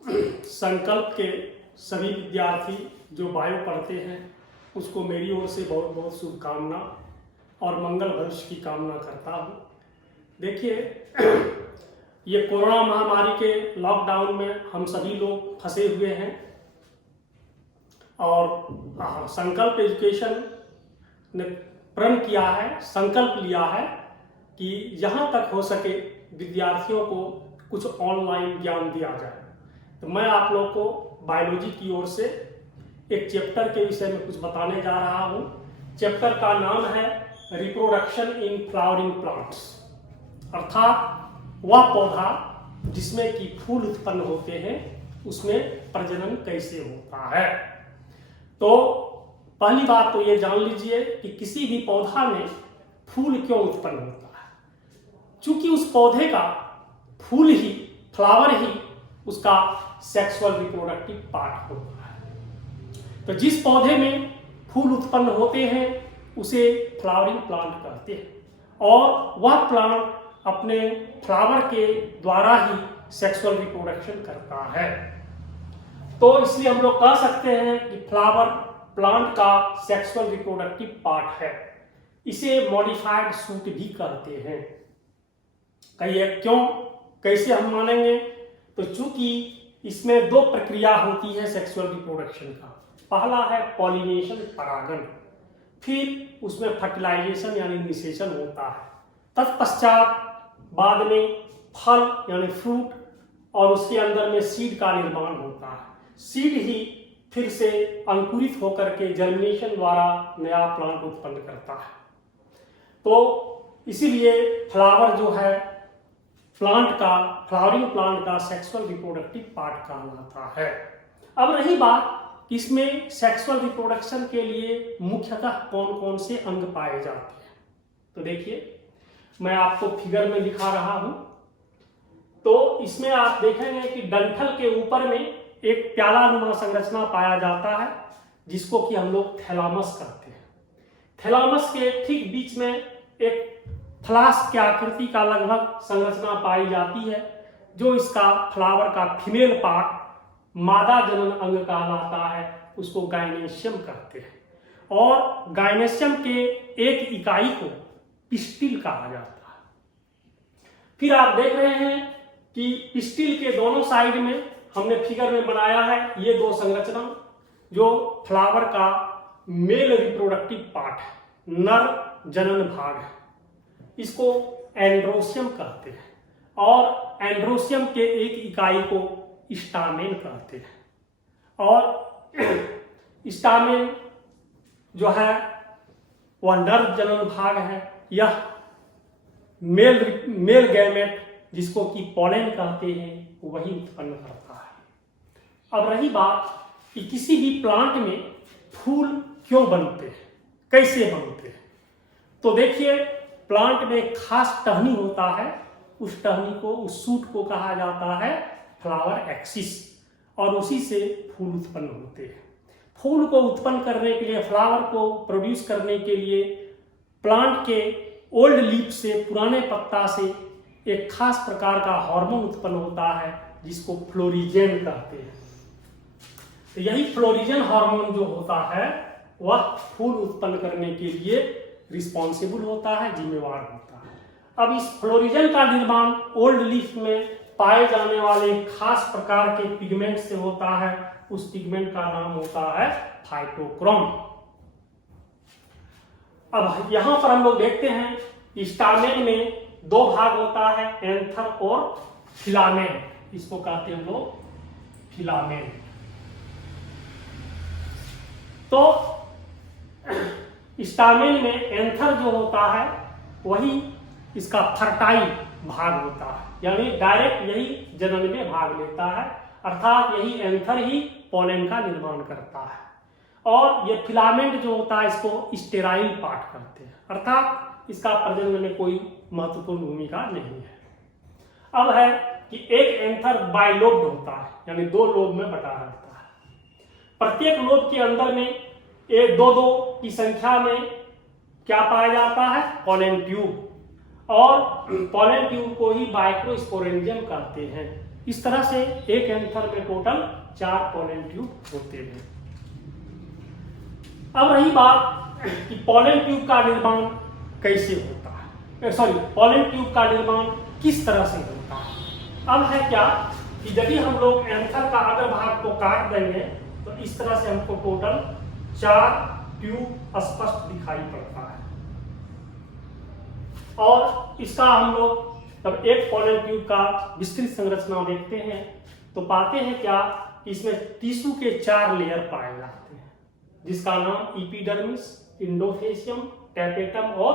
संकल्प के सभी विद्यार्थी जो बायो पढ़ते हैं उसको मेरी ओर से बहुत बहुत शुभकामना और मंगल भविष्य की कामना करता हूँ। देखिए, ये कोरोना महामारी के लॉकडाउन में हम सभी लोग फंसे हुए हैं और संकल्प एजुकेशन ने प्रण किया है, संकल्प लिया है कि जहाँ तक हो सके विद्यार्थियों को कुछ ऑनलाइन ज्ञान दिया जाए। तो मैं आप लोग को बायोलॉजी की ओर से एक चैप्टर के विषय में कुछ बताने जा रहा हूँ। चैप्टर का नाम है रिप्रोडक्शन इन फ्लावरिंग प्लांट्स, अर्थात वह पौधा जिसमें कि फूल उत्पन्न होते हैं उसमें प्रजनन कैसे होता है। तो पहली बात तो ये जान लीजिए कि किसी भी पौधा में फूल क्यों उत्पन्न होता है। चूंकि उस पौधे का फूल ही, फ्लावर ही उसका सेक्सुअल रिप्रोडक्टिव पार्ट होता है। तो जिस पौधे में फूल उत्पन्न होते हैं उसे फ्लावरिंग प्लांट कहते हैं और वह प्लांट अपने फ्लावर के द्वारा ही सेक्सुअल रिप्रोडक्शन करता है। तो इसलिए हम लोग कह सकते हैं कि फ्लावर प्लांट का सेक्सुअल रिप्रोडक्टिव पार्ट है। इसे मॉडिफाइड शूट भी कहते हैं। कहिए क्यों, कैसे हम मानेंगे? तो चूंकि इसमें दो प्रक्रिया होती है सेक्सुअल रिप्रोडक्शन का। पहला है पॉलिनेशन, परागन, फिर उसमें फर्टिलाइजेशन यानी निषेचन होता है। तत्पश्चात बाद में फल यानी फ्रूट और उसके अंदर में सीड का निर्माण होता है। सीड ही फिर से अंकुरित होकर के जर्मिनेशन द्वारा नया प्लांट उत्पन्न करता है। तो इसीलिए फ्लावर जो है प्लांट का, फ्लावरिंग प्लांट का सेक्सुअल रिप्रोडक्टिव पार्ट कहलाता है। अब रही बात, इसमें सेक्सुअल रिप्रोडक्शन के लिए मुख्यतः कौन कौन से अंग पाए जाते हैं। तो देखिए, मैं आपको फिगर में दिखा रहा हूं। तो इसमें आप देखेंगे कि डंठल के ऊपर में एक प्यालानुमा संरचना पाया जाता है जिसको कि हम लोग थैलामस कहते हैं। थैलामस के ठीक बीच में एक फ्लास्क की आकृति का लगभग संरचना पाई जाती है जो इसका फ्लावर का फीमेल पार्ट मादा जनन अंग कहलाता है, उसको गाइनेशियम कहते हैं। और गाइनेशियम के एक इकाई को पिस्टिल कहा जाता है। फिर आप देख रहे हैं कि पिस्टिल के दोनों साइड में हमने फिगर में बनाया है ये दो संरचना जो फ्लावर का मेल रिप्रोडक्टिव पार्ट है, नर जनन भाग है। इसको एंड्रोसियम कहते हैं और एंड्रोसियम के एक इकाई को स्टामेन कहते हैं। और स्टामेन जो है वह नर जनन भाग है। यह मेल गैमेट जिसको कि पॉलन कहते हैं वही उत्पन्न करता है। अब रही बात कि किसी भी प्लांट में फूल क्यों बनते हैं, कैसे बनते हैं। तो देखिए, प्लांट में एक खास टहनी होता है, उस टहनी को, उस सूट को कहा जाता है फ्लावर एक्सिस और उसी से फूल उत्पन्न होते हैं। फूल को उत्पन्न करने के लिए, फ्लावर को प्रोड्यूस करने के लिए प्लांट के ओल्ड लीफ से, पुराने पत्ता से एक खास प्रकार का हार्मोन उत्पन्न होता है जिसको फ्लोरिजेन कहते हैं। तो यही फ्लोरिजेन हार्मोन जो होता है वह फूल उत्पन्न करने के लिए रिस्पॉन्सिबल होता है, जिम्मेवार होता है। अब इस फ्लोरिजेन का निर्माण ओल्ड लीफ में पाए जाने वाले खास प्रकार के पिगमेंट से होता है। उस पिगमेंट का नाम होता है फाइटोक्रोम। अब यहां पर हम लोग देखते हैं स्टामेन में दो भाग होता है, एंथर और फिलामेन। इसको कहते हैं लोग फिलामेन। तो स्टामेन में एंथर जो होता है वही इसका फर्टाइल भाग होता है, यानी डायरेक्ट यही जनन में भाग लेता है, अर्थात यही एंथर ही पोलन का निर्माण करता है। और ये फिलामेंट जो होता है इसको स्टेराइल पार्ट कहते हैं, अर्थात इसका प्रजनन में कोई महत्वपूर्ण भूमिका नहीं है। अब है कि एक एंथर बाइलोब्ड होता है, यानी दो लोब में बटा रहता है। प्रत्येक लोब के अंदर में एक दो दो की संख्या में क्या पाया जाता है, पोलन ट्यूब। और पोलन ट्यूब को ही माइक्रोस्पोरेंजियम कहते हैं। इस तरह से एक एंथर में टोटल 4 पोलन ट्यूब होते हैं। अब रही बात कि पोलन ट्यूब का निर्माण कैसे होता है, पोलन ट्यूब का निर्माण किस तरह से होता है। अब है क्या कि यदि हम लोग एंथर का अगर भाग को काट देंगे तो इस तरह से हमको टोटल 4 ट्यूब स्पष्ट दिखाई पड़ता है। और इसका हम लोग तब एक पोलन ट्यूब का विस्तृत संरचना देखते हैं तो पाते हैं क्या कि इसमें टिश्यू के 4 लेयर पाए जाते हैं, जिसका नाम एपिडर्मिस, एंडोथेलियम, टैपेटम और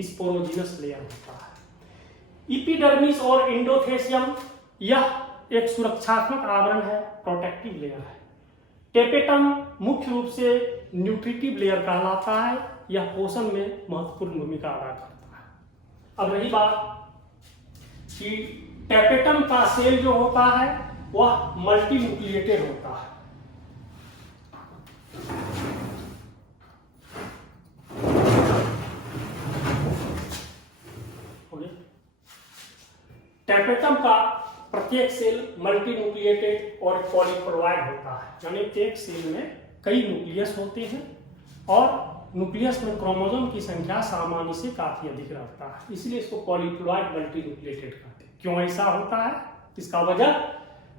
स्पोरोजिनस लेयर होता है। एपिडर्मिस और एंडोथेलियम यह एक सुरक्षात्मक आवरण है, प्रोटेक्टिव लेयर है। टैपेटम मुख्य रूप से न्यूट्रिटिव लेयर कहलाता है, यह पोषण में महत्वपूर्ण भूमिका अदा करता है। अब रही बात कि टैपेटम का सेल जो होता है वह मल्टी न्यूक्लिएटेड होता है। टैपेटम का प्रत्येक सेल मल्टी न्यूक्लिएटेड और पॉलीप्लोइड होता है, यानी एक सेल में कई न्यूक्लियस होते हैं और न्यूक्लियस में क्रोमोसोम की संख्या सामान्य से काफी अधिक रहता है, इसलिए इसको पॉलीप्लोइड मल्टी न्यूक्लिएटेड कहते हैं। क्यों ऐसा होता है, इसका वजह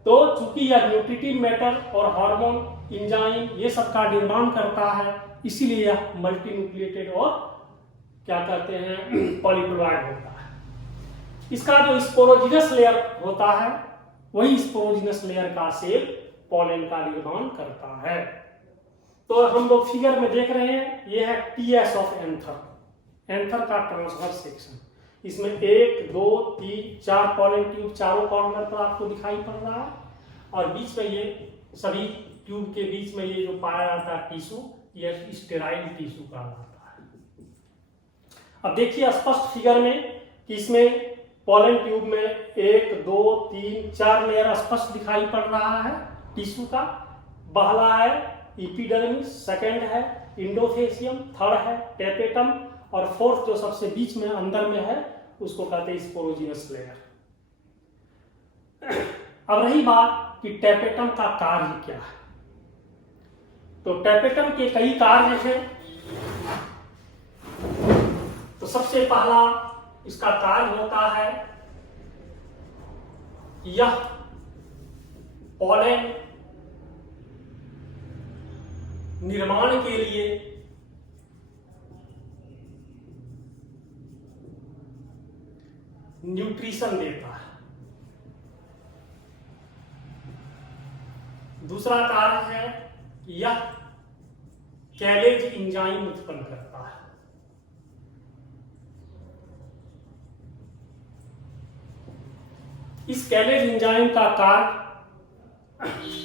तो चूंकि यह न्यूट्रिटिव मैटर और हार्मोन, एंजाइम ये सब का निर्माण करता है, इसीलिए यह मल्टी न्यूक्लिएटेड और क्या कहते हैं पॉलीप्लोइड होता है। इसका जो स्पोरोजिनस लेयर होता है वही स्पोरोजिनस लेयर का सेल पोलन का निर्माण करता है। तो हम लोग फिगर में देख रहे हैं, ये है टीएस ऑफ एंथर, एंथर का ट्रांसवर्स सेक्शन। इसमें 1 2 3 4 पोलन ट्यूब चारों कॉर्नर पर आपको दिखाई पड़ रहा है और बीच में ये सभी ट्यूब के बीच में ये जो पाया जाता है टिश्यू, ये स्टेराइल टिश्यू कहलाता है। अब देखिए स्पष्ट फिगर में कि इसमें पोलन ट्यूब में 1 2 3 4 लेयर स्पष्ट दिखाई पड़ रहा है टिश्यू का। पहला है एपिडर्मिस, सेकंड है एंडोथेलियम, थर्ड है टैपेटम और फोर्थ जो सबसे बीच में अंदर में है उसको कहते हैं स्पोरोजिनस लेयर। अब रही बात कि टैपेटम का कार्य क्या है, तो टैपेटम के कई कार्य हैं। तो सबसे पहला इसका कार्य होता है यह पोलन निर्माण के लिए न्यूट्रिशन देता है। दूसरा कार्य है यह कैलेज एंजाइम उत्पन्न करता है। इस कैलेज एंजाइम का कार्य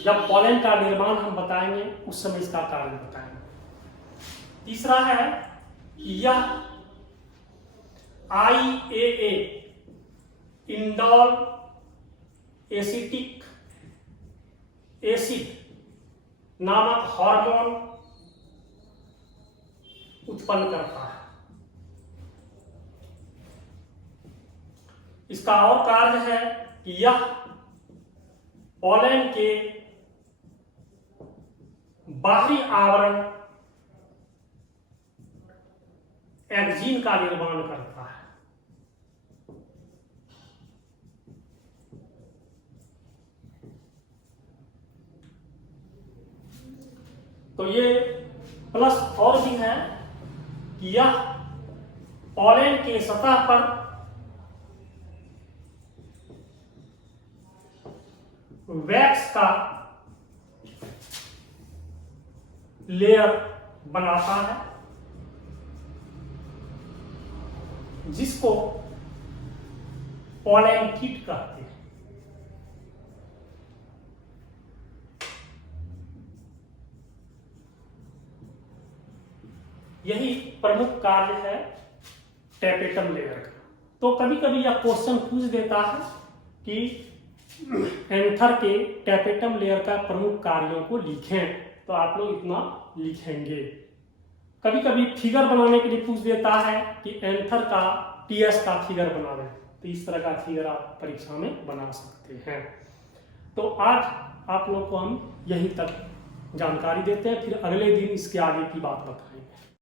जब पोलन का निर्माण हम बताएंगे उस समय इसका कार्य बताएंगे। तीसरा है यह IAA इंडोल एसिटिक एसिड नामक हार्मोन उत्पन्न करता है। इसका और कार्य है कि यह पोलन के बाहरी आवरण एक्जीन का निर्माण करता है। तो ये प्लस और भी है कि यह पोलन के सतह पर वैक्स का लेयर बनाता है जिसको पोलन किट कहते हैं। यही प्रमुख कार्य है टैपेटम लेयर का। तो कभी कभी यह क्वेश्चन पूछ देता है कि एंथर के टैपेटम लेयर का प्रमुख कार्यों को लिखें, तो आप लोग इतना लिखेंगे। कभी कभी फिगर बनाने के लिए पूछ देता है कि एंथर का टीएस का फिगर बना दें, तो इस तरह का फिगर आप परीक्षा में बना सकते हैं। तो आज आप लोग को हम यहीं तक जानकारी देते हैं, फिर अगले दिन इसके आगे की बात बताएंगे।